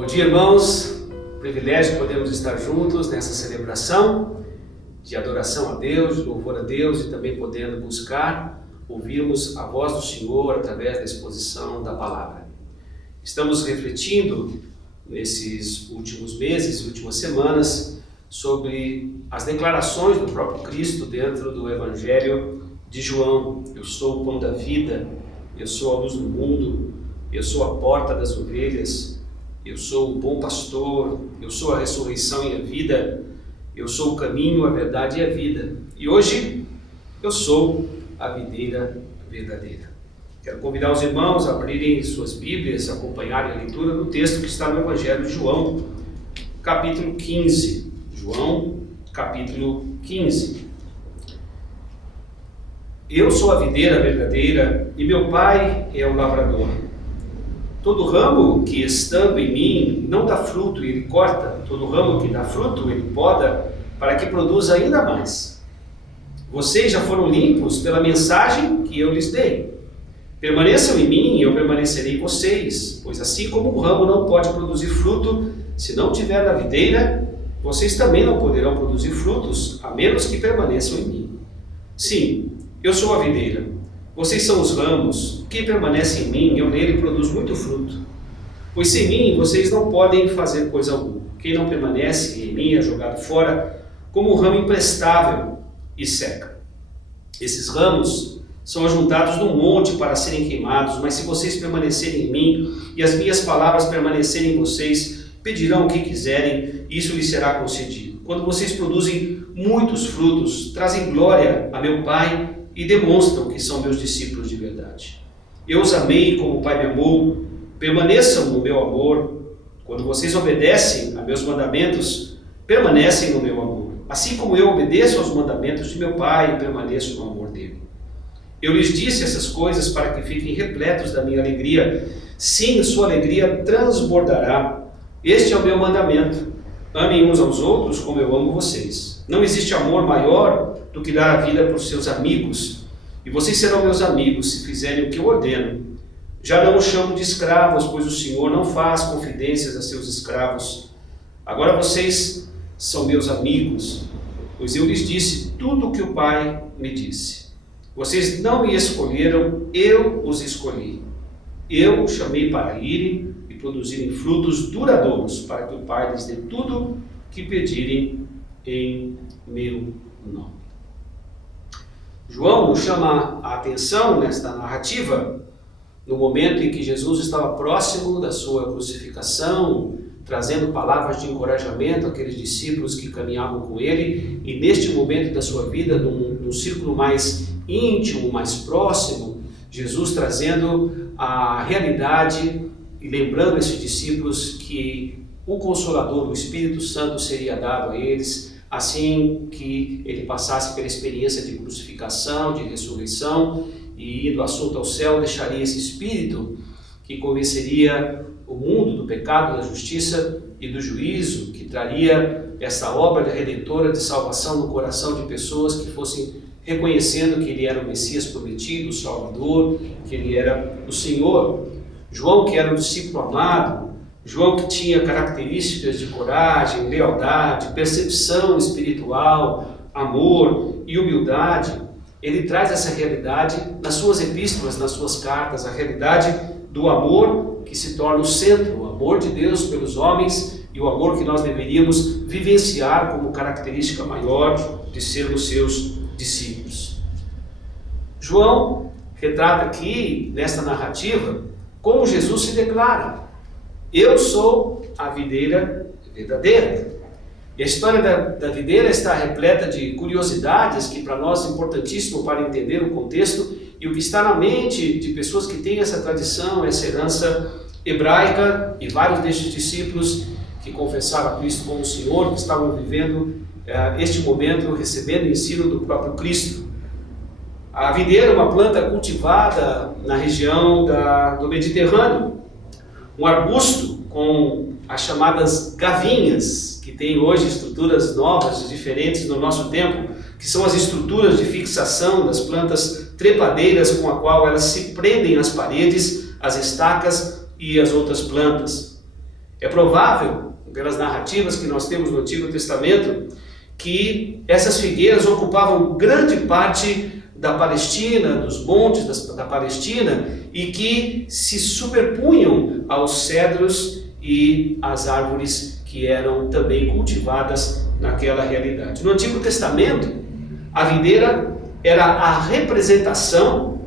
Bom dia, irmãos. Privilégio podemos estar juntos nessa celebração de adoração a Deus, de louvor a Deus e também podendo buscar, ouvirmos a voz do Senhor através da exposição da palavra. Estamos refletindo nesses últimos meses e últimas semanas sobre as declarações do próprio Cristo dentro do Evangelho de João. Eu sou o pão da vida, eu sou a luz do mundo, eu sou a porta das ovelhas, eu sou o bom pastor, eu sou a ressurreição e a vida, eu sou o caminho, a verdade e a vida. E hoje eu sou a videira verdadeira. Quero convidar os irmãos a abrirem suas Bíblias, acompanharem a leitura do texto que está no Evangelho de João, capítulo 15. João, capítulo 15. Eu sou a videira verdadeira e meu Pai é o lavrador. Todo ramo que estando em mim não dá fruto, ele corta. Todo ramo que dá fruto, ele poda, para que produza ainda mais. Vocês já foram limpos pela mensagem que eu lhes dei. Permaneçam em mim e eu permanecerei em vocês, pois assim como o ramo não pode produzir fruto se não tiver na videira, vocês também não poderão produzir frutos, a menos que permaneçam em mim. Sim, eu sou a videira. Vocês são os ramos. Quem permanece em mim, eu nele produzo muito fruto. Pois sem mim, vocês não podem fazer coisa alguma. Quem não permanece em mim é jogado fora como um ramo imprestável e seca. Esses ramos são ajuntados num monte para serem queimados, mas se vocês permanecerem em mim e as minhas palavras permanecerem em vocês, pedirão o que quiserem e isso lhes será concedido. Quando vocês produzem muitos frutos, trazem glória a meu Pai e demonstram que são meus discípulos de verdade. Eu os amei como o Pai me amou, permaneçam no meu amor. Quando vocês obedecem a meus mandamentos, permanecem no meu amor. Assim como eu obedeço aos mandamentos de meu Pai e permaneço no amor dele. Eu lhes disse essas coisas para que fiquem repletos da minha alegria. Sim, sua alegria transbordará. Este é o meu mandamento. Amem uns aos outros como eu amo vocês. Não existe amor maior do que dar a vida para os seus amigos. E vocês serão meus amigos se fizerem o que eu ordeno. Já não os chamo de escravos, pois o Senhor não faz confidências a seus escravos. Agora vocês são meus amigos, pois eu lhes disse tudo o que o Pai me disse. Vocês não me escolheram, eu os escolhi. Eu os chamei para irem e produzirem frutos duradouros, para que o Pai lhes dê tudo que pedirem em meu nome. João nos chama a atenção nesta narrativa, no momento em que Jesus estava próximo da sua crucificação, trazendo palavras de encorajamento àqueles discípulos que caminhavam com ele, e neste momento da sua vida, num círculo mais íntimo, mais próximo, Jesus trazendo a realidade e lembrando esses discípulos que o Consolador, o Espírito Santo, seria dado a eles, assim que ele passasse pela experiência de crucificação, de ressurreição, e indo assunto ao céu, deixaria esse Espírito que convenceria o mundo do pecado, da justiça e do juízo, que traria essa obra redentora de salvação no coração de pessoas que fossem reconhecendo que ele era o Messias prometido, o Salvador, que ele era o Senhor. João, que era um discípulo amado, João que tinha características de coragem, lealdade, percepção espiritual, amor e humildade, ele traz essa realidade nas suas epístolas, nas suas cartas, a realidade do amor que se torna o centro, o amor de Deus pelos homens e o amor que nós deveríamos vivenciar como característica maior de sermos seus discípulos. João retrata aqui, nesta narrativa, como Jesus se declara: eu sou a videira verdadeira. E a história da videira está repleta de curiosidades que para nós é importantíssimo para entender o contexto e o que está na mente de pessoas que têm essa tradição, essa herança hebraica, e vários destes discípulos que confessaram a Cristo como o Senhor, que estavam vivendo este momento, recebendo o ensino do próprio Cristo. A videira é uma planta cultivada na região do Mediterrâneo, um arbusto com as chamadas gavinhas, que tem hoje estruturas novas e diferentes no nosso tempo, que são as estruturas de fixação das plantas trepadeiras com a qual elas se prendem às paredes, às estacas e às outras plantas. É provável, pelas narrativas que nós temos no Antigo Testamento, que essas figueiras ocupavam grande parte da Palestina, dos montes da Palestina, e que se superpunham aos cedros e às árvores que eram também cultivadas naquela realidade. No Antigo Testamento, a videira era a representação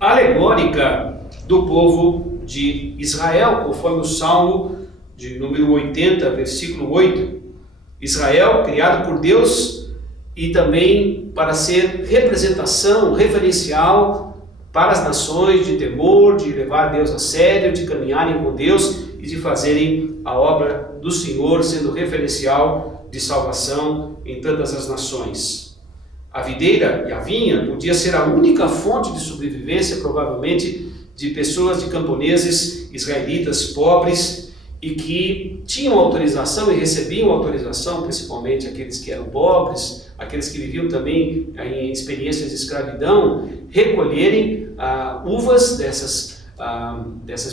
alegórica do povo de Israel, conforme o Salmo de número 80, versículo 8. Israel, criado por Deus, e também para ser representação, referencial para as nações de temor, de levar Deus a sério, de caminharem com Deus e de fazerem a obra do Senhor, sendo referencial de salvação em todas as nações. A videira e a vinha podia ser a única fonte de sobrevivência, provavelmente, de pessoas, de camponeses israelitas pobres, e que tinham autorização e recebiam autorização, principalmente aqueles que eram pobres, aqueles que viviam também em experiências de escravidão, recolherem uvas dessas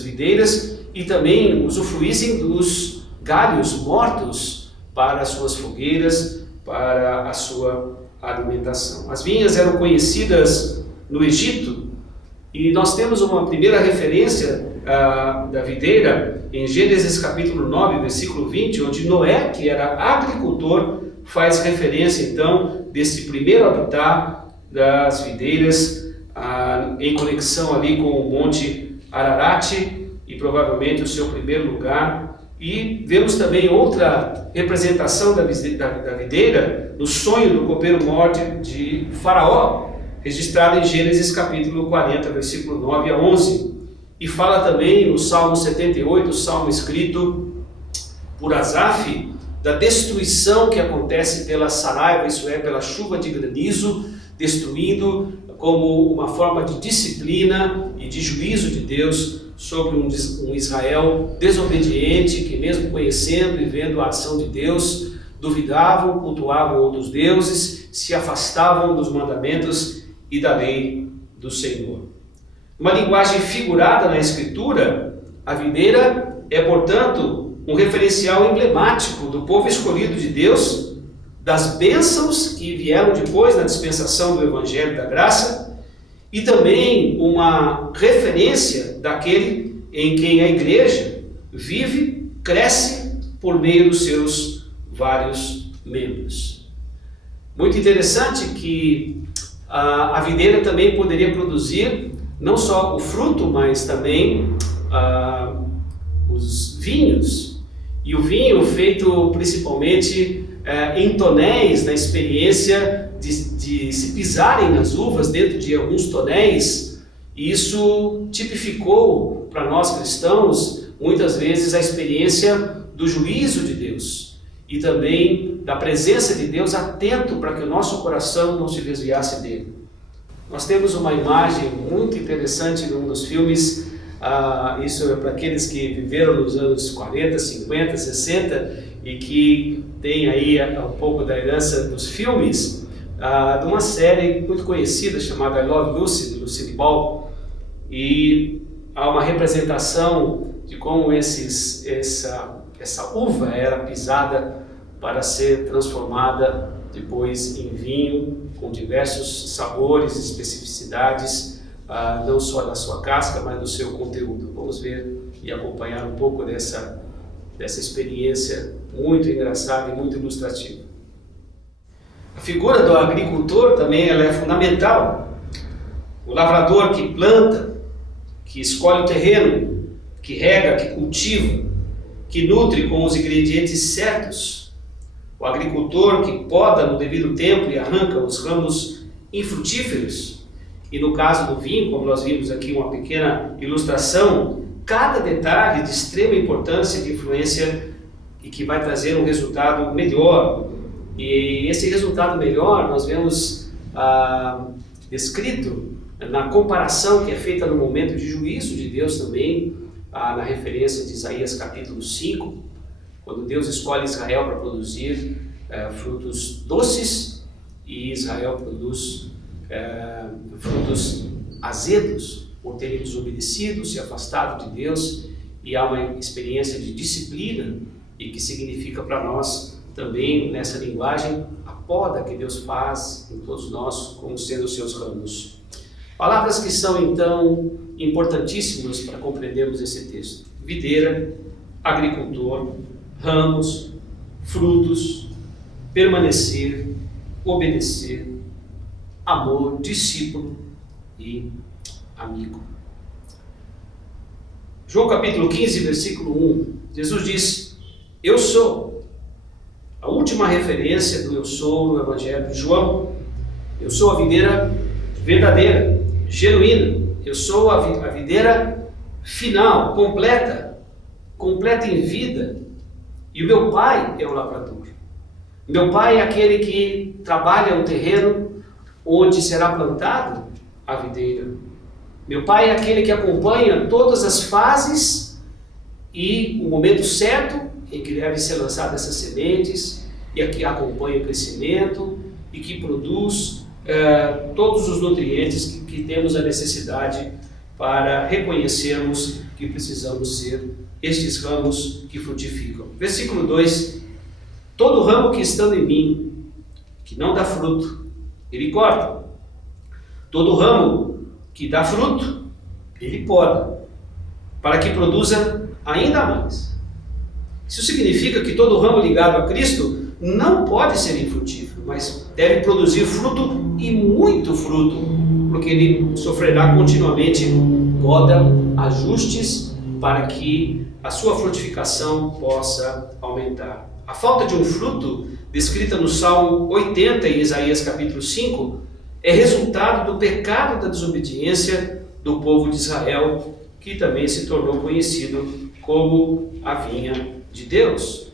videiras e também usufruíssem dos galhos mortos para as suas fogueiras, para a sua alimentação. As vinhas eram conhecidas no Egito, e nós temos uma primeira referência da videira em Gênesis capítulo 9, versículo 20, onde Noé, que era agricultor, faz referência então desse primeiro habitat das videiras em conexão ali com o Monte Ararat, e provavelmente o seu primeiro lugar. E vemos também outra representação da videira no sonho do copeiro-mor de Faraó, registrado em Gênesis capítulo 40, versículo 9 a 11. E fala também no Salmo 78, o salmo escrito por Asaf, da destruição que acontece pela saraiva, isso é, pela chuva de granizo, destruindo como uma forma de disciplina e de juízo de Deus sobre um Israel desobediente, que mesmo conhecendo e vendo a ação de Deus, duvidavam, cultuavam outros deuses, se afastavam dos mandamentos e da lei do Senhor. Uma linguagem figurada na Escritura, a videira é, portanto, um referencial emblemático do povo escolhido de Deus, das bênçãos que vieram depois na dispensação do Evangelho da Graça, e também uma referência daquele em quem a igreja vive, cresce por meio dos seus vários membros. Muito interessante que a videira também poderia produzir não só o fruto, mas também os vinhos. E o vinho feito principalmente em tonéis, na experiência de se pisarem nas uvas dentro de alguns tonéis. E isso tipificou para nós cristãos muitas vezes a experiência do juízo de Deus e também da presença de Deus atento para que o nosso coração não se desviasse dele. Nós temos uma imagem muito interessante num dos filmes, isso é para aqueles que viveram nos anos 40, 50, 60 e que tem aí um pouco da herança dos filmes, de uma série muito conhecida chamada I Love Lucy, de Lucille Ball, e há uma representação de como essa uva era pisada para ser transformada depois em vinho, com diversos sabores, especificidades, não só da sua casca, mas do seu conteúdo. Vamos ver e acompanhar um pouco dessa experiência muito engraçada e muito ilustrativa. A figura do agricultor também ela é fundamental. O lavrador que planta, que escolhe o terreno, que rega, que cultiva, que nutre com os ingredientes certos. O agricultor que poda no devido tempo e arranca os ramos infrutíferos. E no caso do vinho, como nós vimos aqui uma pequena ilustração, cada detalhe de extrema importância e de influência e que vai trazer um resultado melhor. E esse resultado melhor nós vemos descrito na comparação que é feita no momento de juízo de Deus também, na referência de Isaías capítulo 5, quando Deus escolhe Israel para produzir frutos doces e Israel produz frutos azedos por terem desobedecido, se afastado de Deus e há uma experiência de disciplina, e que significa para nós também, nessa linguagem, a poda que Deus faz em todos nós, como sendo os seus ramos. Palavras que são, então, importantíssimas para compreendermos esse texto: videira, agricultor, ramos, frutos, permanecer, obedecer, amor, discípulo e amigo. João capítulo 15, versículo 1, Jesus diz: eu sou. A última referência do eu sou no Evangelho de João. Eu sou a videira verdadeira, genuína. Eu sou a videira final, completa em vida. E o meu Pai é o lavrador. Meu Pai é aquele que trabalha o terreno onde será plantado a videira. Meu Pai é aquele que acompanha todas as fases e o momento certo em que devem ser lançadas essas sementes, e que acompanha o crescimento e que produz todos os nutrientes que temos a necessidade para reconhecermos que precisamos ser estes ramos que frutificam. Versículo 2: todo ramo que estando em mim, que não dá fruto, ele corta. Todo ramo que dá fruto, ele poda, para que produza ainda mais. Isso significa que todo ramo ligado a Cristo não pode ser infrutífero, mas deve produzir fruto e muito fruto, porque ele sofrerá continuamente poda, ajustes, para que a sua frutificação possa aumentar. A falta de um fruto, descrita no Salmo 80 e Isaías capítulo 5, é resultado do pecado da desobediência do povo de Israel, que também se tornou conhecido como a vinha de Deus.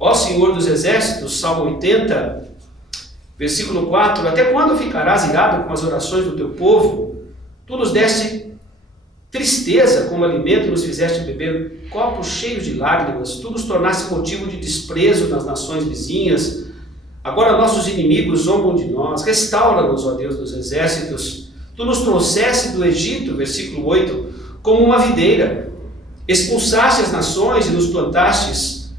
Ó Senhor dos Exércitos, Salmo 80, versículo 4: até quando ficarás irado com as orações do teu povo? Tu nos deste tristeza como alimento, nos fizeste beber copos cheios de lágrimas, tu nos tornaste motivo de desprezo nas nações vizinhas. Agora nossos inimigos zombam de nós. Restaura-nos, ó Deus dos Exércitos. Tu nos trouxeste do Egito, versículo 8, como uma videira. Expulsaste as nações e nos plantastes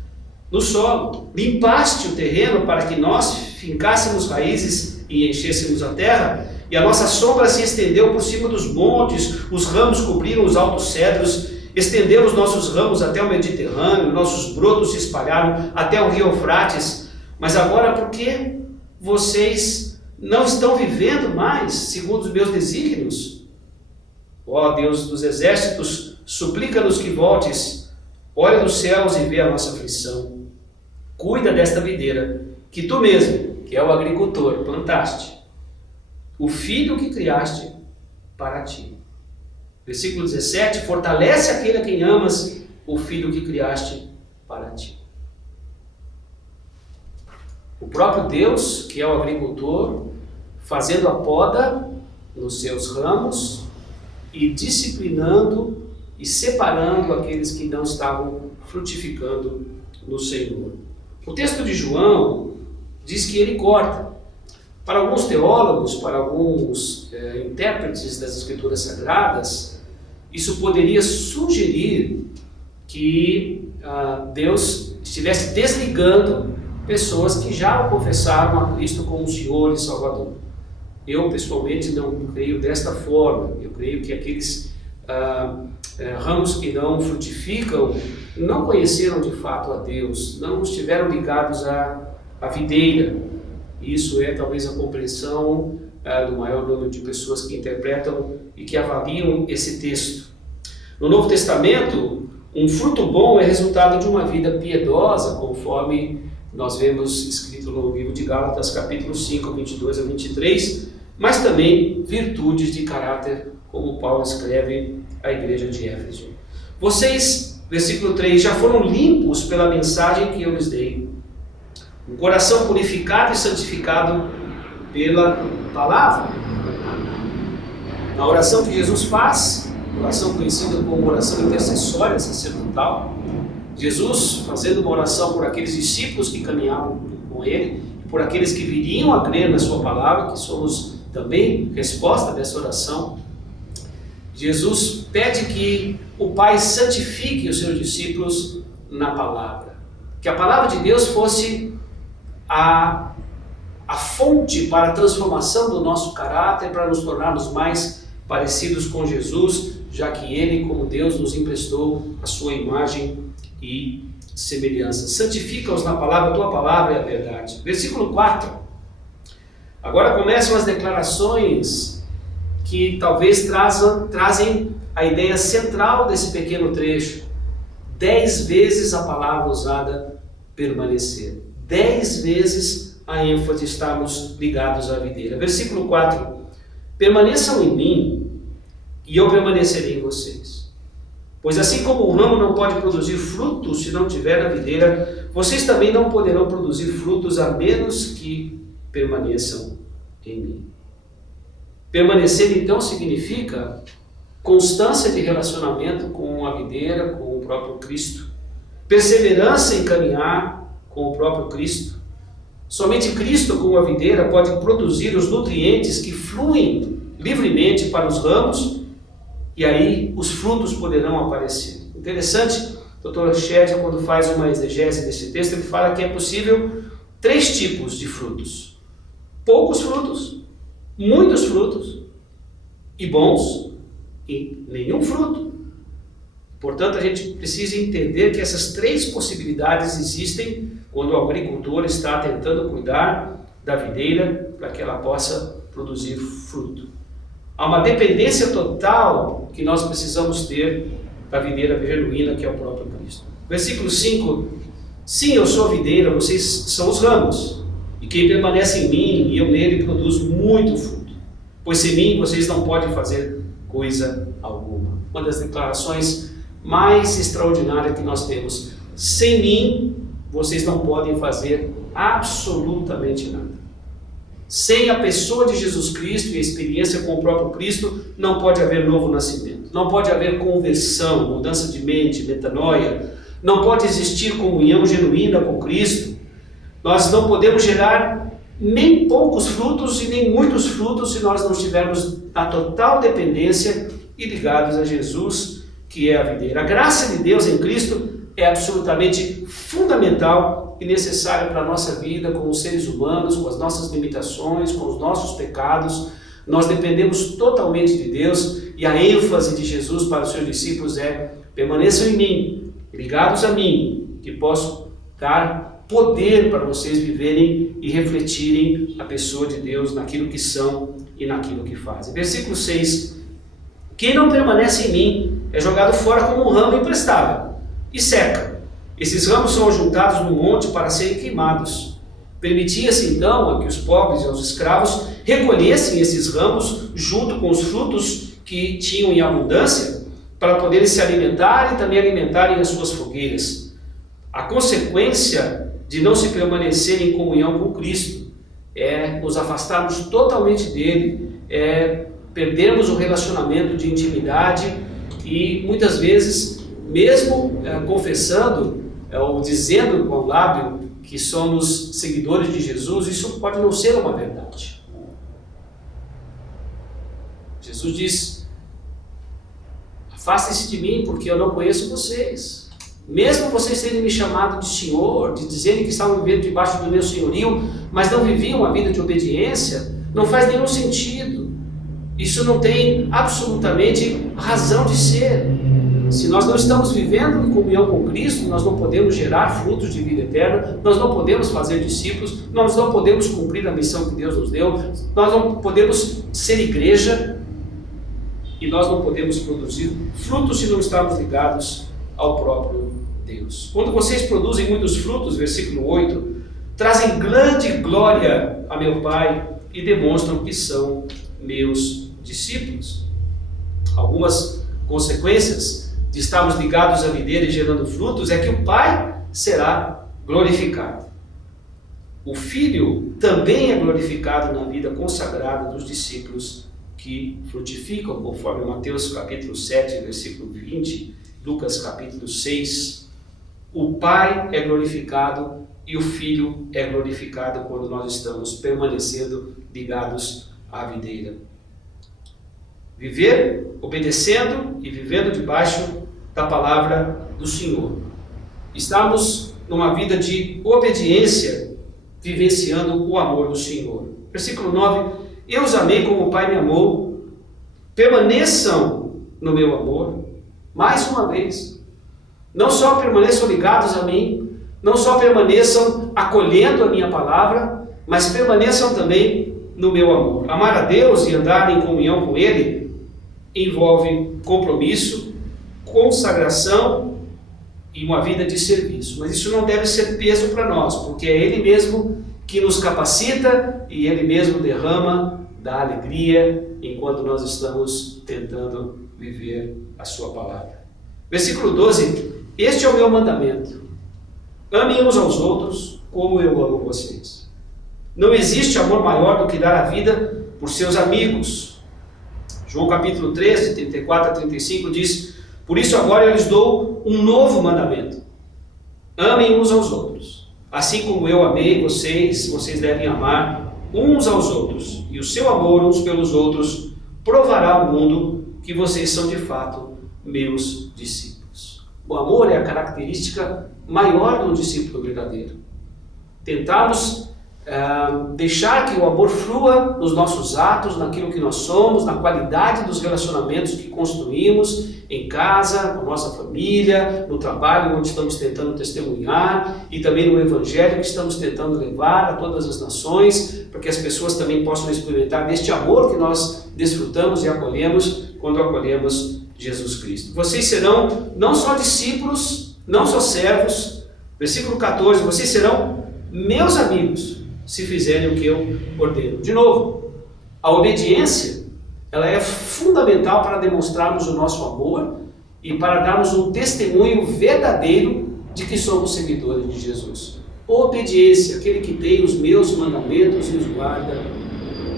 no solo. Limpaste o terreno para que nós fincássemos raízes e enchêssemos a terra. E a nossa sombra se estendeu por cima dos montes, os ramos cobriram os altos cedros. Estendemos nossos ramos até o Mediterrâneo, nossos brotos se espalharam até o rio Eufrates. Mas agora, por que vocês não estão vivendo mais segundo os meus desígnios? Ó Deus dos Exércitos, suplica-nos que voltes. Olha dos céus e vê a nossa aflição. Cuida desta videira, que tu mesmo, que é o agricultor, plantaste. O filho que criaste para ti. Versículo 17, fortalece aquele a quem amas, o filho que criaste para ti. O próprio Deus, que é o agricultor, fazendo a poda nos seus ramos e disciplinando e separando aqueles que não estavam frutificando no Senhor. O texto de João diz que ele corta. Para alguns teólogos, para alguns intérpretes das Escrituras Sagradas, isso poderia sugerir que Deus estivesse desligando pessoas que já o confessaram a Cristo como Senhor e Salvador. Eu, pessoalmente, não creio desta forma. Eu creio que aqueles ramos que não frutificam não conheceram de fato a Deus, não estiveram ligados à videira. Isso é talvez a compreensão do maior número de pessoas que interpretam e que avaliam esse texto. No Novo Testamento, um fruto bom é resultado de uma vida piedosa, conforme nós vemos escrito no livro de Gálatas, capítulo 5, 22 a 23, mas também virtudes de caráter, como Paulo escreve à igreja de Éfeso. Vocês, versículo 3, já foram limpos pela mensagem que eu lhes dei. Um coração purificado e santificado pela palavra. Na oração que Jesus faz, oração conhecida como oração intercessória sacerdotal, Jesus fazendo uma oração por aqueles discípulos que caminhavam com ele, por aqueles que viriam a crer na sua palavra, que somos também resposta dessa oração. Jesus pede que o Pai santifique os seus discípulos na palavra. Que a palavra de Deus fosse a fonte para a transformação do nosso caráter, para nos tornarmos mais parecidos com Jesus, já que Ele, como Deus, nos emprestou a sua imagem e semelhança. Santifica-os na palavra, a tua palavra é a verdade. Versículo 4. Agora começam as declarações que talvez trazem a ideia central desse pequeno trecho. 10 vezes a palavra usada permanecer. 10 vezes a ênfase estarmos ligados à videira. Versículo 4. Permaneçam em mim e eu permanecerei em vocês. Pois assim como o ramo não pode produzir frutos se não tiver na videira, vocês também não poderão produzir frutos a menos que permaneçam em mim. Permanecer então significa constância de relacionamento com a videira, com o próprio Cristo. Perseverança em caminhar com o próprio Cristo. Somente Cristo, como a videira, pode produzir os nutrientes que fluem livremente para os ramos e aí os frutos poderão aparecer. Interessante, o Dr. Shedd, quando faz uma exegese desse texto, ele fala que é possível 3 tipos de frutos. Poucos frutos, muitos frutos e bons e nenhum fruto. Portanto, a gente precisa entender que essas 3 possibilidades existem quando o agricultor está tentando cuidar da videira para que ela possa produzir fruto. Há uma dependência total que nós precisamos ter da videira genuína, que é o próprio Cristo. Versículo 5. Sim, eu sou a videira, vocês são os ramos. E quem permanece em mim e eu nele produz muito fruto. Pois sem mim vocês não podem fazer coisa alguma. Uma das declarações mais extraordinárias que nós temos. Sem mim vocês não podem fazer absolutamente nada. Sem a pessoa de Jesus Cristo e a experiência com o próprio Cristo, não pode haver novo nascimento. Não pode haver conversão, mudança de mente, metanoia. Não pode existir comunhão genuína com Cristo. Nós não podemos gerar nem poucos frutos e nem muitos frutos se nós não estivermos na total dependência e ligados a Jesus, que é a videira. A graça de Deus em Cristo é absolutamente fundamental e necessária para a nossa vida como seres humanos, com as nossas limitações, com os nossos pecados. Nós dependemos totalmente de Deus e a ênfase de Jesus para os seus discípulos é: permaneçam em mim, ligados a mim, que posso dar poder para vocês viverem e refletirem a pessoa de Deus naquilo que são e naquilo que fazem. Versículo 6. Quem não permanece em mim é jogado fora como um ramo imprestável e seca. Esses ramos são juntados no monte para serem queimados. Permitia-se então a que os pobres e os escravos recolhessem esses ramos junto com os frutos que tinham em abundância para poderem se alimentar e também alimentarem as suas fogueiras. A consequência de não se permanecer em comunhão com Cristo é nos afastarmos totalmente dele, é perdermos o relacionamento de intimidade e muitas vezes, mesmo confessando ou dizendo com o lábio que somos seguidores de Jesus, isso pode não ser uma verdade. Jesus diz: afastem-se de mim porque eu não conheço vocês. Mesmo vocês terem me chamado de Senhor, de dizerem que estavam vivendo debaixo do meu senhorio, mas não viviam uma vida de obediência, não faz nenhum sentido. Isso não tem absolutamente razão de ser. Se nós não estamos vivendo em comunhão com Cristo, nós não podemos gerar frutos de vida eterna, nós não podemos fazer discípulos, nós não podemos cumprir a missão que Deus nos deu, nós não podemos ser igreja e nós não podemos produzir frutos se não estarmos ligados ao próprio Deus. Quando vocês produzem muitos frutos, versículo 8, trazem grande glória a meu Pai e demonstram que são meus discípulos. Algumas consequências de estarmos ligados à videira e gerando frutos é que o Pai será glorificado. O Filho também é glorificado na vida consagrada dos discípulos que frutificam, conforme Mateus capítulo 7, versículo 20, Lucas capítulo 6. O Pai é glorificado e o Filho é glorificado quando nós estamos permanecendo ligados à videira. Viver obedecendo e vivendo debaixo da palavra do Senhor. Estamos numa vida de obediência, vivenciando o amor do Senhor. Versículo 9: eu os amei como o Pai me amou, permaneçam no meu amor. Mais uma vez, não só permaneçam ligados a mim, não só permaneçam acolhendo a minha palavra, mas permaneçam também no meu amor. Amar a Deus e andar em comunhão com Ele envolve compromisso, consagração e uma vida de serviço. Mas isso não deve ser peso para nós, porque é Ele mesmo que nos capacita e Ele mesmo derrama da alegria enquanto nós estamos tentando viver a sua palavra. Versículo 12: este é o meu mandamento: amem uns aos outros como eu amo vocês. Não existe amor maior do que dar a vida por seus amigos. João capítulo 13, 34 a 35 diz: por isso agora eu lhes dou um novo mandamento: amem uns aos outros. Assim como eu amei vocês, vocês devem amar uns aos outros. E o seu amor uns pelos outros provará ao mundo que vocês são de fato meus discípulos. O amor é a característica maior de um discípulo verdadeiro. Tentamos deixar que o amor flua nos nossos atos, naquilo que nós somos, na qualidade dos relacionamentos que construímos em casa, com a nossa família, no trabalho onde estamos tentando testemunhar e também no evangelho que estamos tentando levar a todas as nações, para que as pessoas também possam experimentar deste amor que nós desfrutamos e acolhemos quando acolhemos Jesus Cristo. Vocês serão não só discípulos, não só servos. Versículo 14: vocês serão meus amigos se fizerem o que eu ordeno. De novo, a obediência, ela é fundamental para demonstrarmos o nosso amor e para darmos um testemunho verdadeiro de que somos seguidores de Jesus. Obediência, aquele que tem os meus mandamentos e os guarda,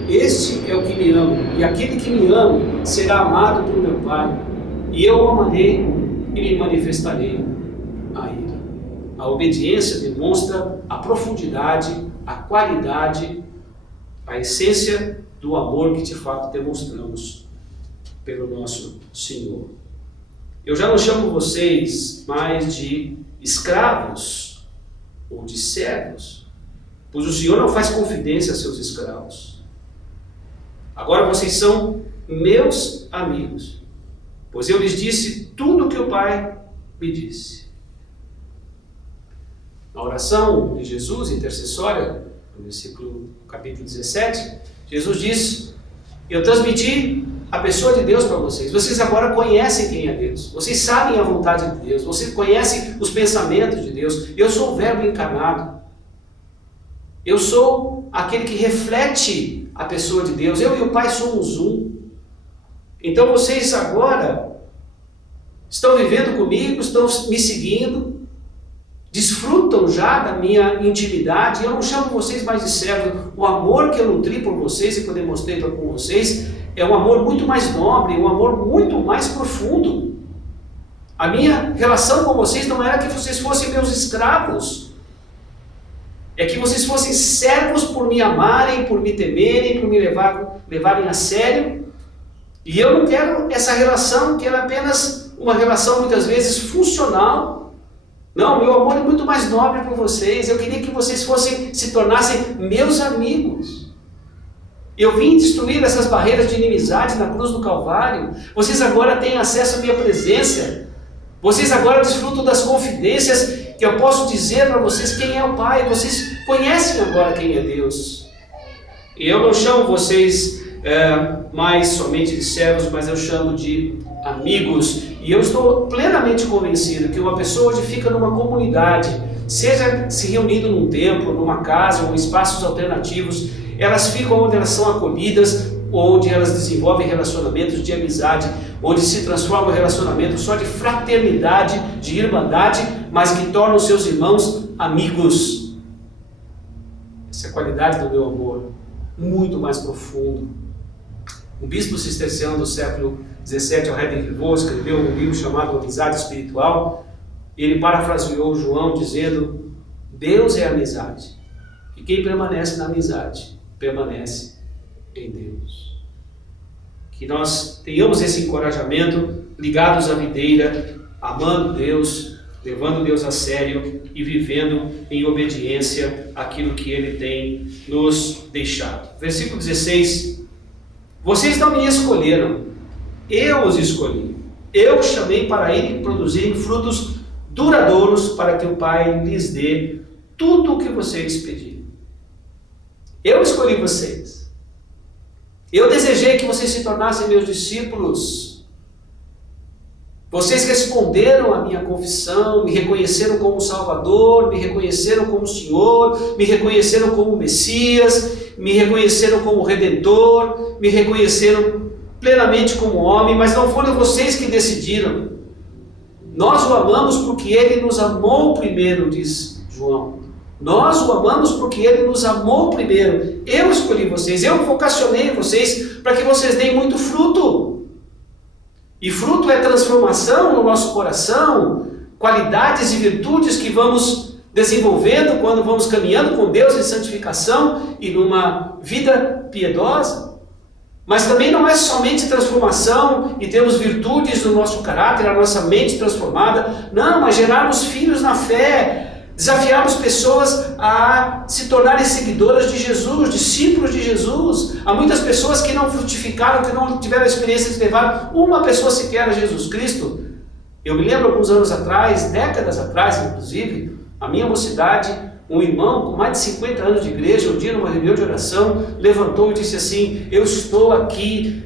este é o que me ama, e aquele que me ama será amado por meu Pai, e eu o amarei e me manifestarei a ele. A obediência demonstra a profundidade, a qualidade, a essência do amor que de fato demonstramos pelo nosso Senhor. Eu já não chamo vocês mais de escravos ou de servos, pois o Senhor não faz confidência a seus escravos. Agora vocês são meus amigos, pois eu lhes disse tudo o que o Pai me disse. Na oração de Jesus, intercessória, no versículo capítulo 17, Jesus diz: eu transmiti a pessoa de Deus para vocês. Vocês agora conhecem quem é Deus. Vocês sabem a vontade de Deus. Vocês conhecem os pensamentos de Deus. Eu sou o Verbo encarnado. Eu sou aquele que reflete a pessoa de Deus. Eu e o Pai somos um. Então vocês agora estão vivendo comigo, estão me seguindo, desfrutam já da minha intimidade. Eu não chamo vocês mais de servo. O amor que eu nutri por vocês e que eu demonstrei com vocês é um amor muito mais nobre, um amor muito mais profundo. A minha relação com vocês não era que vocês fossem meus escravos, é que vocês fossem servos por me amarem, por me temerem, por me levarem a sério. E eu não quero essa relação que é apenas uma relação muitas vezes funcional. Não, meu amor é muito mais nobre por vocês. Eu queria que vocês se tornassem meus amigos. Eu vim destruir essas barreiras de inimizade na cruz do Calvário. Vocês agora têm acesso à minha presença. Vocês agora desfrutam das confidências que eu posso dizer para vocês quem é o Pai. Vocês conhecem agora quem é Deus. E eu não chamo vocês mais somente de servos, mas eu chamo de amigos. E eu estou plenamente convencido que uma pessoa hoje fica numa comunidade, seja se reunindo num templo, numa casa ou em espaços alternativos, elas ficam onde elas são acolhidas, onde elas desenvolvem relacionamentos de amizade, onde se transforma um relacionamento só de fraternidade, de irmandade, mas que tornam seus irmãos amigos. Essa é a qualidade do meu amor, muito mais profundo. O bispo cisterciano do século XVII, Henri Rivaux, escreveu um livro chamado Amizade Espiritual. Ele parafraseou João dizendo: Deus é amizade, e quem permanece na amizade permanece em Deus. Que nós tenhamos esse encorajamento, ligados à videira, amando Deus, levando Deus a sério e vivendo em obediência àquilo que Ele tem nos deixado. Versículo 16: vocês não me escolheram, eu os escolhi. Eu os chamei para irem produzirem frutos duradouros, para que o Pai lhes dê tudo o que vocês pediram. Eu escolhi vocês. Eu desejei que vocês se tornassem meus discípulos. Vocês responderam à minha confissão, me reconheceram como Salvador, me reconheceram como Senhor, me reconheceram como Messias, me reconheceram como Redentor, me reconheceram plenamente como homem, mas não foram vocês que decidiram. Nós o amamos porque Ele nos amou primeiro, diz João. Nós o amamos porque Ele nos amou primeiro. Eu escolhi vocês, eu vocacionei vocês para que vocês deem muito fruto. E fruto é transformação no nosso coração, qualidades e virtudes que vamos desenvolvendo quando vamos caminhando com Deus em santificação e numa vida piedosa. Mas também não é somente transformação e termos virtudes no nosso caráter, a nossa mente transformada. Não, mas gerarmos filhos na fé, desafiarmos pessoas a se tornarem seguidoras de Jesus, discípulos de Jesus. Há muitas pessoas que não frutificaram, que não tiveram a experiência de levar uma pessoa sequer a Jesus Cristo. Eu me lembro alguns anos atrás, décadas atrás inclusive, a minha mocidade, um irmão com mais de 50 anos de igreja, um dia numa reunião de oração, levantou e disse assim: eu estou aqui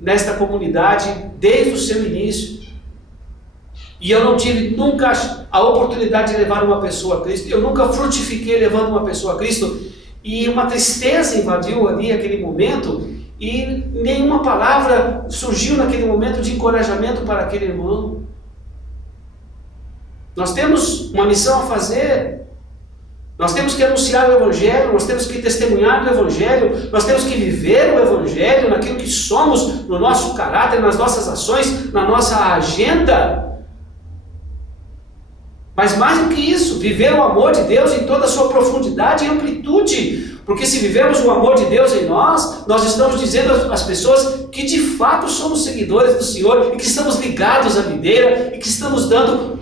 nesta comunidade desde o seu início. E eu não tive nunca a oportunidade de levar uma pessoa a Cristo. Eu nunca frutifiquei levando uma pessoa a Cristo. E uma tristeza invadiu ali aquele momento. E nenhuma palavra surgiu naquele momento de encorajamento para aquele irmão. Nós temos uma missão a fazer. Nós temos que anunciar o Evangelho, nós temos que testemunhar o Evangelho, nós temos que viver o Evangelho naquilo que somos, no nosso caráter, nas nossas ações, na nossa agenda. Mas mais do que isso, viver o amor de Deus em toda a sua profundidade e amplitude. Porque se vivemos o amor de Deus em nós, nós estamos dizendo às pessoas que de fato somos seguidores do Senhor e que estamos ligados à videira e que estamos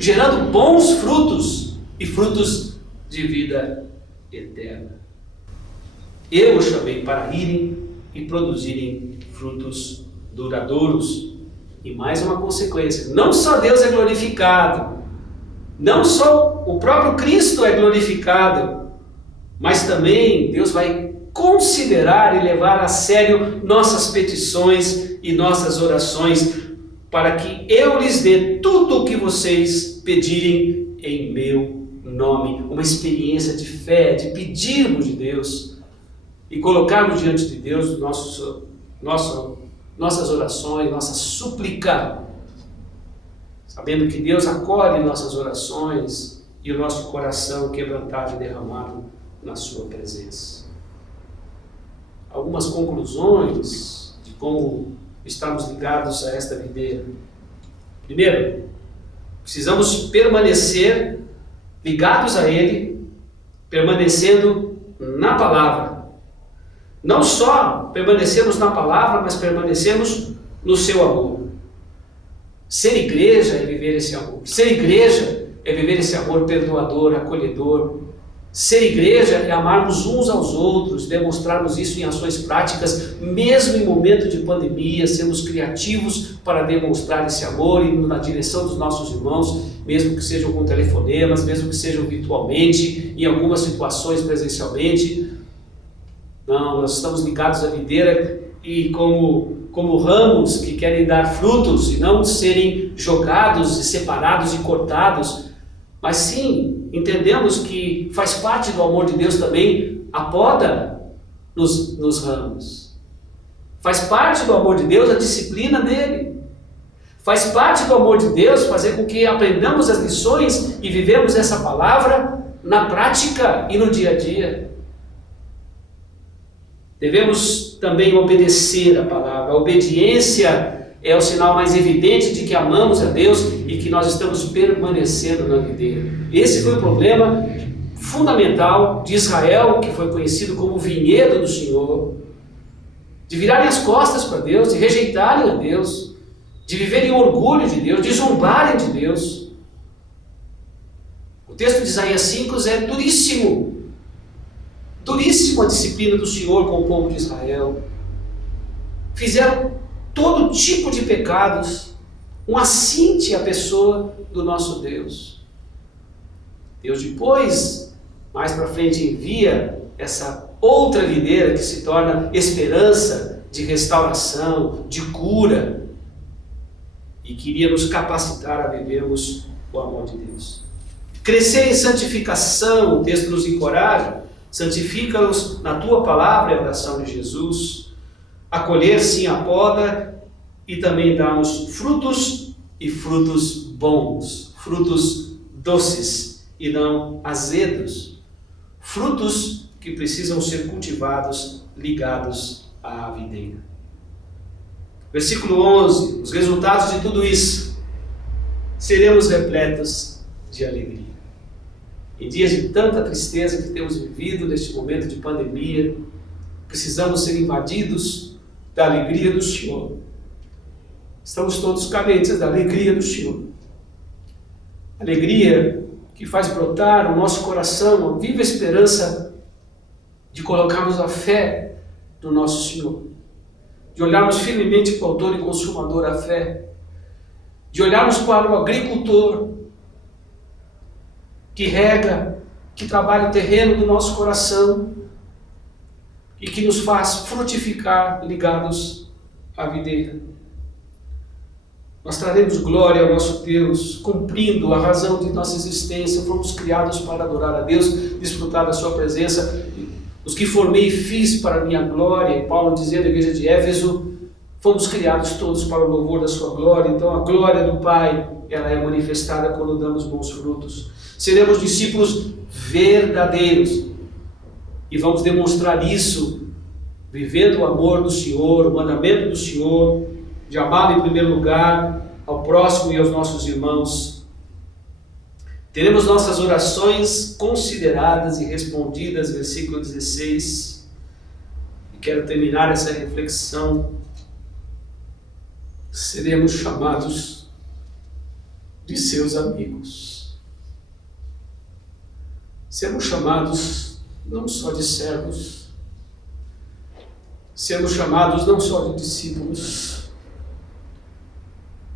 gerando bons frutos e frutos de vida eterna. Eu os chamei para irem e produzirem frutos duradouros. E mais uma consequência: não só Deus é glorificado, não só o próprio Cristo é glorificado, mas também Deus vai considerar e levar a sério nossas petições e nossas orações, para que eu lhes dê tudo o que vocês pedirem em meu nome. Uma experiência de fé, de pedirmos de Deus e colocarmos diante de Deus nossas orações, nossa súplica, sabendo que Deus acolhe nossas orações e o nosso coração quebrantado e derramado na sua presença. Algumas conclusões de como estamos ligados a esta videira. Primeiro, precisamos permanecer ligados a Ele, permanecendo na palavra. Não só permanecemos na palavra, mas permanecemos no seu amor. Ser igreja é viver esse amor. Ser igreja é viver esse amor perdoador, acolhedor. Ser igreja é amarmos uns aos outros, demonstrarmos isso em ações práticas, mesmo em momento de pandemia, sermos criativos para demonstrar esse amor, indo na direção dos nossos irmãos, mesmo que sejam com telefonemas, mesmo que sejam virtualmente, em algumas situações presencialmente. Não, nós estamos ligados à videira e como ramos que querem dar frutos e não serem jogados e separados e cortados, mas sim, entendemos que faz parte do amor de Deus também a poda nos ramos. Faz parte do amor de Deus a disciplina dele. Faz parte do amor de Deus fazer com que aprendamos as lições e vivemos essa palavra na prática e no dia a dia. Devemos também obedecer a palavra. A obediência é o sinal mais evidente de que amamos a Deus e que nós estamos permanecendo na videira. Esse foi o problema fundamental de Israel, que foi conhecido como o vinhedo do Senhor. de virarem as costas para Deus, de rejeitarem a Deus, de viverem orgulho de Deus, de zombarem de Deus. O texto de Isaías 5 é duríssimo. Duríssimo a disciplina do Senhor com o povo de Israel. Fizeram todo tipo de pecados, um assinte à pessoa do nosso Deus. Deus depois, mais para frente, envia essa outra videira que se torna esperança de restauração, de cura, e queria nos capacitar a vivermos o amor de Deus. Crescer em santificação, o texto nos encoraja, santifica-nos na tua palavra, é a oração de Jesus, acolher sim a poda e também darmos frutos e frutos bons, frutos doces e não azedos, frutos que precisam ser cultivados, ligados à videira. Versículo 11, os resultados de tudo isso: seremos repletos de alegria. Em dias de tanta tristeza que temos vivido neste momento de pandemia, precisamos ser invadidos da alegria do Senhor. Estamos todos carentes da alegria do Senhor. Alegria que faz brotar no nosso coração a viva esperança de colocarmos a fé no nosso Senhor, de olharmos firmemente para o autor e consumador da fé, de olharmos para o agricultor que rega, que trabalha o terreno do nosso coração e que nos faz frutificar ligados à videira. Nós traremos glória ao nosso Deus, cumprindo a razão de nossa existência. Fomos criados para adorar a Deus, desfrutar da sua presença. Os que formei e fiz para a minha glória, e Paulo dizia na igreja de Éfeso, fomos criados todos para o louvor da sua glória. Então a glória do Pai, ela é manifestada quando damos bons frutos. Seremos discípulos verdadeiros e vamos demonstrar isso vivendo o amor do Senhor, o mandamento do Senhor, de amá-lo em primeiro lugar, ao próximo e aos nossos irmãos. Teremos nossas orações consideradas e respondidas, versículo 16. E quero terminar essa reflexão. Seremos chamados de seus amigos. Seremos chamados não só de servos, seremos chamados não só de discípulos,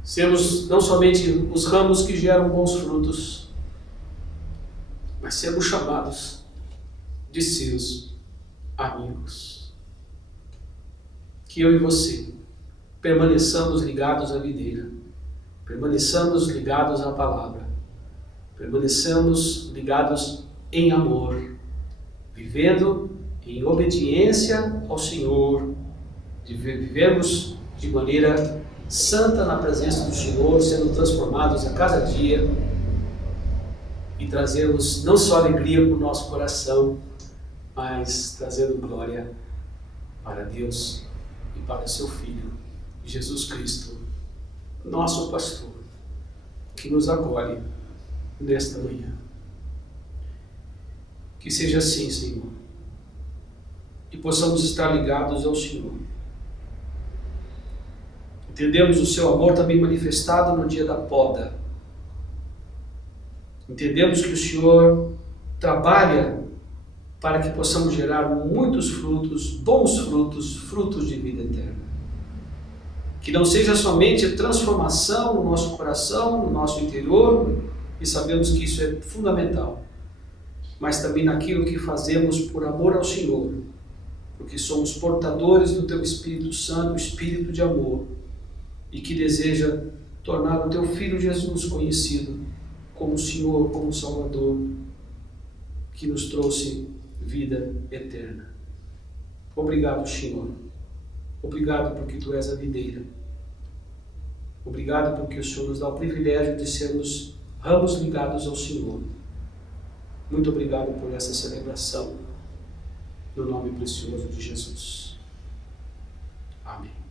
sermos não somente os ramos que geram bons frutos, mas sermos chamados de seus amigos. Que eu e você permaneçamos ligados à videira, permaneçamos ligados à palavra, permaneçamos ligados em amor, vivendo em obediência ao Senhor, vivemos de maneira santa na presença do Senhor, sendo transformados a cada dia e trazermos não só alegria para o nosso coração, mas trazendo glória para Deus e para o seu Filho, Jesus Cristo, nosso pastor, que nos acolhe nesta manhã. Que seja assim, Senhor, e possamos estar ligados ao Senhor. Entendemos o seu amor também manifestado no dia da poda. Entendemos que o Senhor trabalha para que possamos gerar muitos frutos, bons frutos, frutos de vida eterna. Que não seja somente a transformação no nosso coração, no nosso interior, e sabemos que isso é fundamental, mas também naquilo que fazemos por amor ao Senhor, porque somos portadores do Teu Espírito Santo, Espírito de amor, e que deseja tornar o Teu Filho Jesus conhecido como Senhor, como Salvador, que nos trouxe vida eterna. Obrigado, Senhor. Obrigado porque Tu és a videira. Obrigado porque o Senhor nos dá o privilégio de sermos ramos ligados ao Senhor. Muito obrigado por essa celebração, no nome precioso de Jesus. Amém.